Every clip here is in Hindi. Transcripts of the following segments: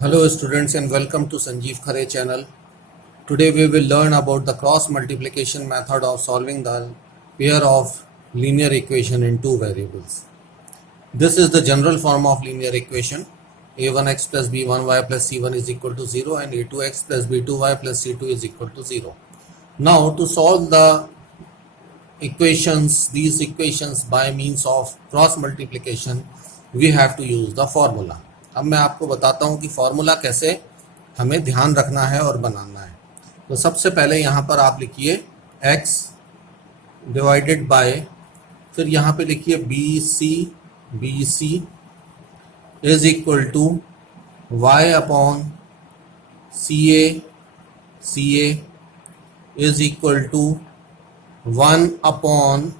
Hello students and welcome to Sanjeev Khare channel. Today we will learn about the cross multiplication method of solving the pair of linear equation in two variables. This is the general form of linear equation. a1x plus b1y plus c1 is equal to 0 and a2x plus b2y plus c2 is equal to 0. Now to solve the these equations by means of cross multiplication, we have to use the formula. अब मैं आपको बताता हूँ कि फॉर्मूला कैसे हमें ध्यान रखना है और बनाना है। तो सबसे पहले यहाँ पर आप लिखिए x डिवाइडेड बाय, फिर यहाँ पे लिखिए B C is equal to y upon C A is equal to 1 upon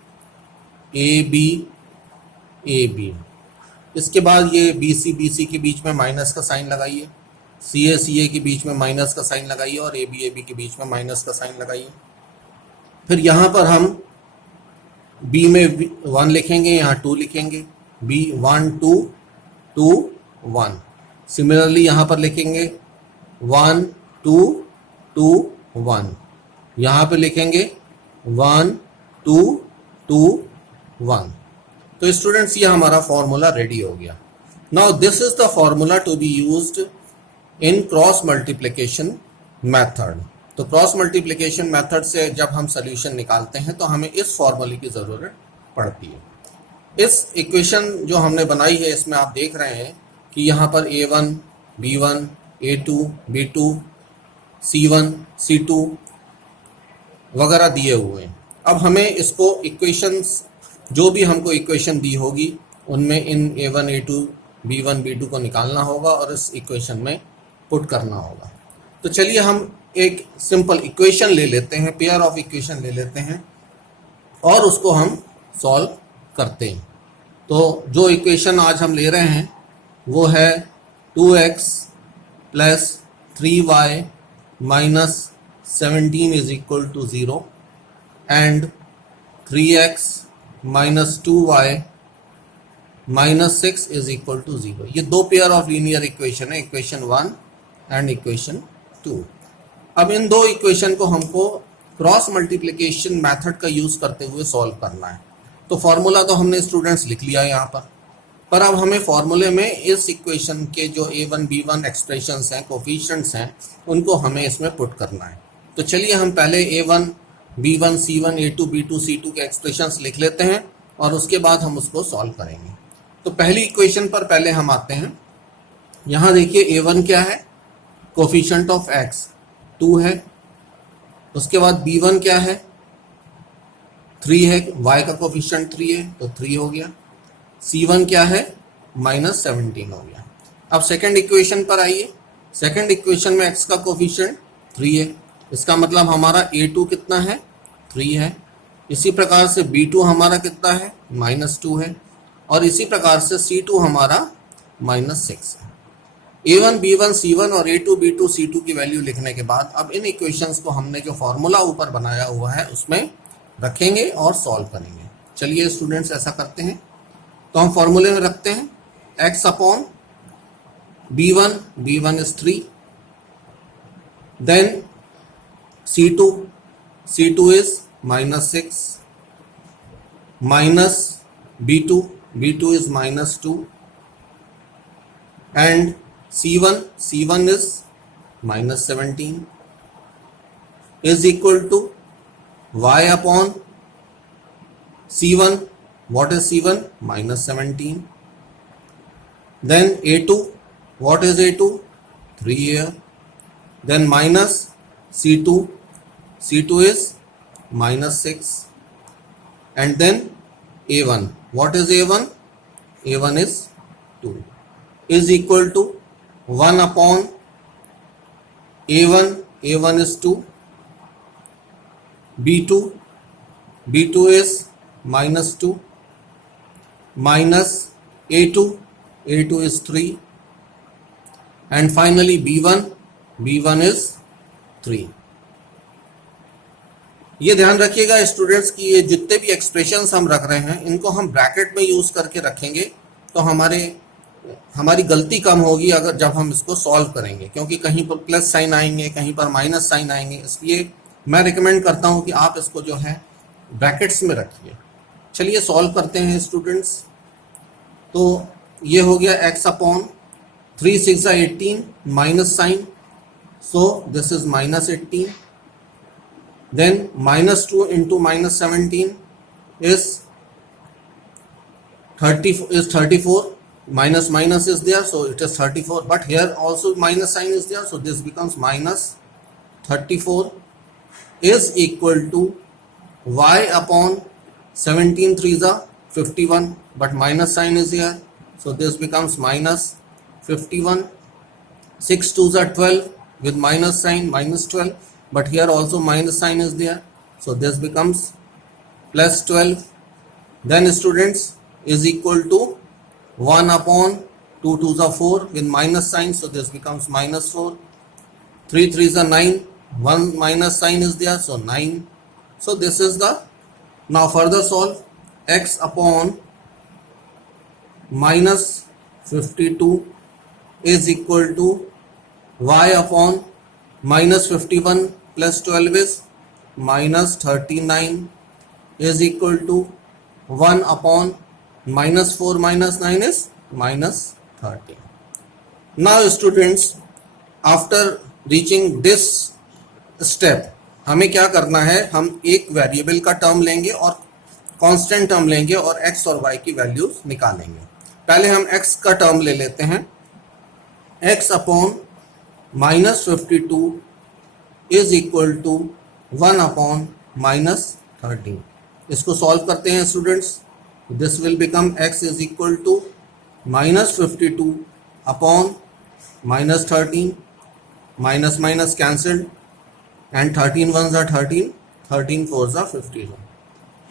A B. इसके बाद ये बी सी के बीच में माइनस का साइन लगाइए, सी ए के बीच में माइनस का साइन लगाइए और ए बी के बीच में माइनस का साइन लगाइए। फिर यहाँ पर हम बी में 1 लिखेंगे, यहाँ 2 लिखेंगे, बी 1 2 1। सिमिलरली यहाँ पर लिखेंगे 1 2 2 1, यहाँ पे लिखेंगे 1 2 2 1। तो स्टूडेंट्स ये हमारा फॉर्मूला रेडी हो गया। Now this is the formula to be used in cross multiplication method. तो क्रॉस मल्टीप्लिकेशन मेथड से जब हम सोल्यूशन निकालते हैं तो हमें इस फॉर्मूले की ज़रूरत पड़ती है। इस इक्वेशन जो हमने बनाई है इसमें आप देख रहे हैं कि यहाँ पर a1 b1 a2 b2 c1 c2 वगैरह दिए हुए हैं। अब हमें इसको इक्वेशंस, जो भी हमको इक्वेशन दी होगी उनमें इन a1 a2 b1 b2 को निकालना होगा और इस इक्वेशन में पुट करना होगा। तो चलिए हम एक सिंपल इक्वेशन ले लेते हैं, पेयर ऑफ इक्वेशन ले लेते हैं और उसको हम सॉल्व करते हैं। तो जो इक्वेशन आज हम ले रहे हैं वो है 2x plus 3y minus 17 is equal to 0 and 3x minus 2y minus 6 is equal to 0। ये दो पेयर ऑफ लीनियर इक्वेशन है, इक्वेशन 1 एंड इक्वेशन 2। अब इन दो इक्वेशन को हमको क्रॉस मल्टीप्लिकेशन मेथड का यूज करते हुए सॉल्व करना है। तो फॉर्मूला तो हमने स्टूडेंट्स लिख लिया है यहाँ पर अब हमें फॉर्मूले में इस इक्वेशन के जो a1 b1 एक्सप्रेशंस हैं, कोफिशिएंट्स हैं, उनको हमें इसमें पुट करना है। तो चलिए हम पहले a1 b1 c1 a2 b2 c2 के एक्सप्रेशंस लिख लेते हैं और उसके बाद हम उसको सॉल्व करेंगे। तो पहली इक्वेशन पर पहले हम आते हैं। यहाँ देखिए a1 क्या है, कोफिशिएंट ऑफ x 2 है। उसके बाद b1 क्या है, 3 है, y का कोफिशिएंट 3 है तो 3 हो गया। c1 क्या है, माइनस 17 हो गया। अब सेकंड इक्वेशन पर आइए। सेकंड इक्वेशन में x का कोफिशिएंट 3 है, इसका मतलब हमारा a2 कितना है, 3 है। इसी प्रकार से b2 हमारा कितना है, माइनस 2 है और इसी प्रकार से c2 हमारा माइनस 6 है। a1 b1 c1 और a2 b2 c2 की वैल्यू लिखने के बाद अब इन इक्वेशंस को हमने जो फॉर्मूला ऊपर बनाया हुआ है उसमें रखेंगे और सॉल्व करेंगे। चलिए स्टूडेंट्स ऐसा करते हैं। तो हम फॉर्मूले में रखते हैं x upon b1 is 3, then c2 is minus 6 minus b2 is minus 2 and c1 is minus 17 is equal to y upon c1. What is c1? Minus 17. Then a2. What is a2? 3 here. Then minus c2. c2 is minus 6. And then a1. What is a1? a1 is 2. Is equal to 1 upon a1. a1 is 2. b2 is minus 2 minus a2 is 3 and finally b1 is 3। ये ध्यान रखिएगा स्टूडेंट्स कि ये जितने भी एक्सप्रेशंस हम रख रहे हैं इनको हम ब्रैकेट में यूज करके रखेंगे तो हमारे हमारी गलती कम होगी अगर जब हम इसको सॉल्व करेंगे, क्योंकि कहीं पर प्लस साइन आएंगे, कहीं पर माइनस साइन आएंगे, इसलिए मैं रिकमेंड करता हूं कि आप इसको जो है ब्रैकेट्स में रखिए। चलिए सॉल्व करते हैं स्टूडेंट्स। तो ये हो गया x upon 3 6 18 minus sign, so this is minus 18, then minus 2 into minus 17 is 34, minus minus is there, so it is 34, but here also minus sign is there, so this becomes minus 34 is equal to y upon 17 3s are 51, but minus sign is here, so this becomes minus 51. 6 2s are 12 with minus sign, minus 12, but here also minus sign is there, so this becomes plus 12. Then students is equal to 1 upon 2 2s are 4 with minus sign, so this becomes minus 4. 3 3s are 9, 1 minus sign is there, so 9. So this is the, now further solve, x upon minus 52 is equal to y upon minus 51 plus 12 is minus 39 is equal to 1 upon minus 4 minus 9 is minus 30. Now students, after reaching this step हमें क्या करना है, हम एक वेरिएबल का टर्म लेंगे और कांस्टेंट टर्म लेंगे और x और y की वैल्यूज निकालेंगे। पहले हम x का टर्म ले लेते हैं, x upon minus 52 is equal to 1 upon minus 13। इसको सॉल्व करते हैं students. This will become x is equal to minus 52 upon minus 13, minus minus cancelled and 13 1s are 13, 13 4s are 51।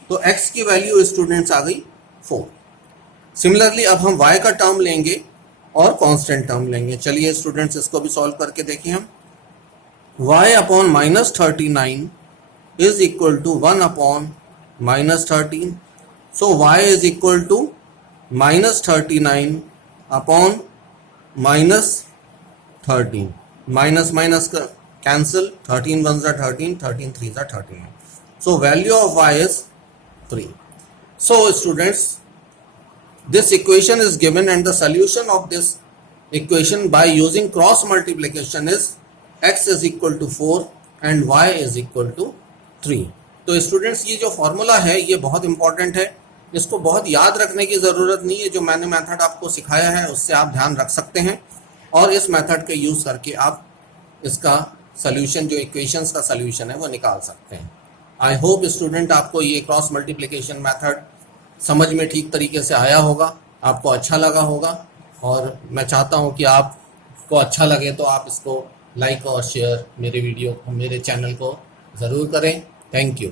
तो x की वैल्यू स्टूडेंट्स आ गई 4। सिमिलरली अब हम y का टर्म लेंगे और कांस्टेंट टर्म लेंगे। चलिए स्टूडेंट्स इसको भी सॉल्व करके देखें हम। y upon minus 39 is equal to 1 upon minus 13, so y is equal to minus 39 upon minus 13, minus minus cancel, 13 1s are 13, 13 3s are 39, so value of y is 3. So students, this equation is given and the solution of this equation by using cross multiplication is x is equal to 4 and y is equal to 3. तो स्टूडेंट्स ये जो फॉर्मूला है ये बहुत इंपॉर्टेंट है, इसको बहुत याद रखने की ज़रूरत नहीं है। जो मैंने मेथड आपको सिखाया है उससे आप ध्यान रख सकते हैं और इस मेथड के यूज़ करके आप इसका सोल्यूशन, जो इक्वेशंस का सोल्यूशन है वो निकाल सकते हैं। आई होप स्टूडेंट आपको ये क्रॉस मल्टीप्लिकेशन मेथड समझ में ठीक तरीके से आया होगा, आपको अच्छा लगा होगा, और मैं चाहता हूँ कि आपको अच्छा लगे तो आप इसको लाइक और शेयर मेरे वीडियो, मेरे चैनल को ज़रूर करें। Thank you.